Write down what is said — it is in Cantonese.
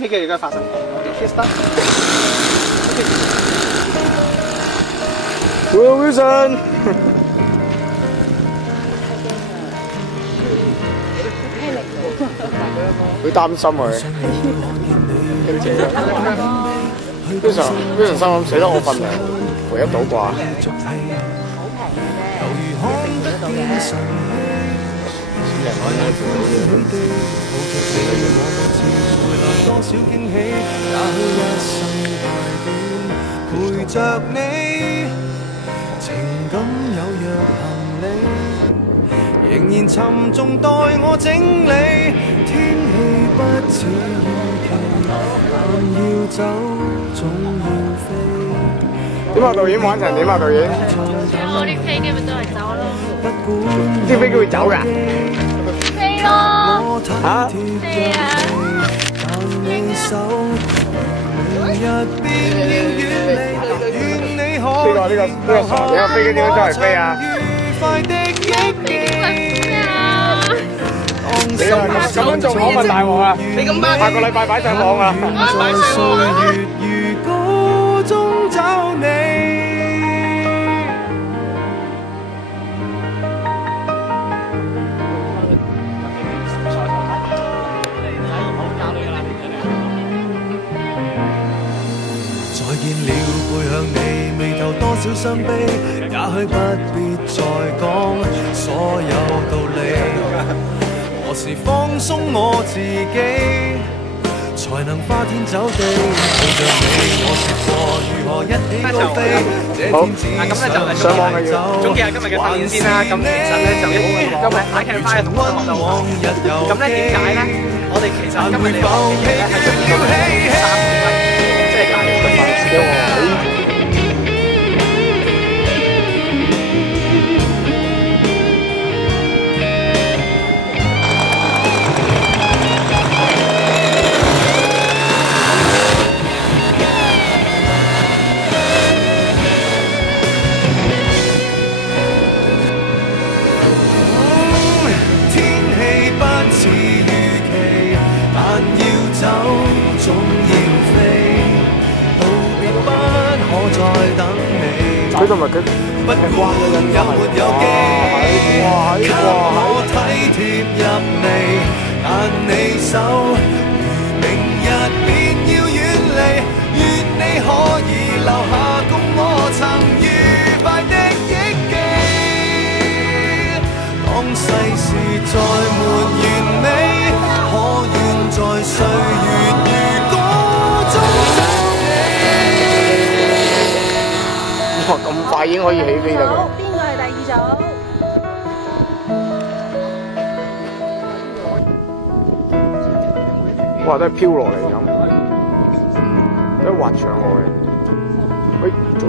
呢個而家發生，Kiss Wilson， 佢擔心佢，跟住Wilson心諗死得我份糧賠得到啩？多少驚喜，也許一生太短，陪着你，情感有若行李，仍然沉重待我整理。天氣不似預期，但要走總要飛。點啊，導演玩成點啊，導演？我啲飛機咪都係走咯。啲飛機會走㗎？飛咯！嚇？飛啊！呢個傻仔飛機點解周圍飛啊？你咁樣做我問大鑊啊！你咁樣下個禮拜擺上網啊！在歲月如歌中找你。再見了，背向你，眉頭多少傷悲，也許不必再講所有道理。何時放鬆我自己，才能花天酒地陪着你？我說過如何一起高飛，這天只想上網嘅要總結下今日嘅訓練先啦。咁其實咧就今日打劇花嘅同學就咁咧點解咧？我哋其實今日嚟學嘅咧係用到3點，即係教你訓練嘅喎。總要飛，道別不可再等你。佢同埋佢不管有沒有機，給我體貼入微，但你手如明日便要遠離，願你可以留下共我曾愉快的憶記。當世事再沒完美，可願在歲月如歌中找你。哇！咁快已經可以起飛啦！邊個係第二組？哇！都係飄落嚟咁，都係滑翔落嚟。喂，做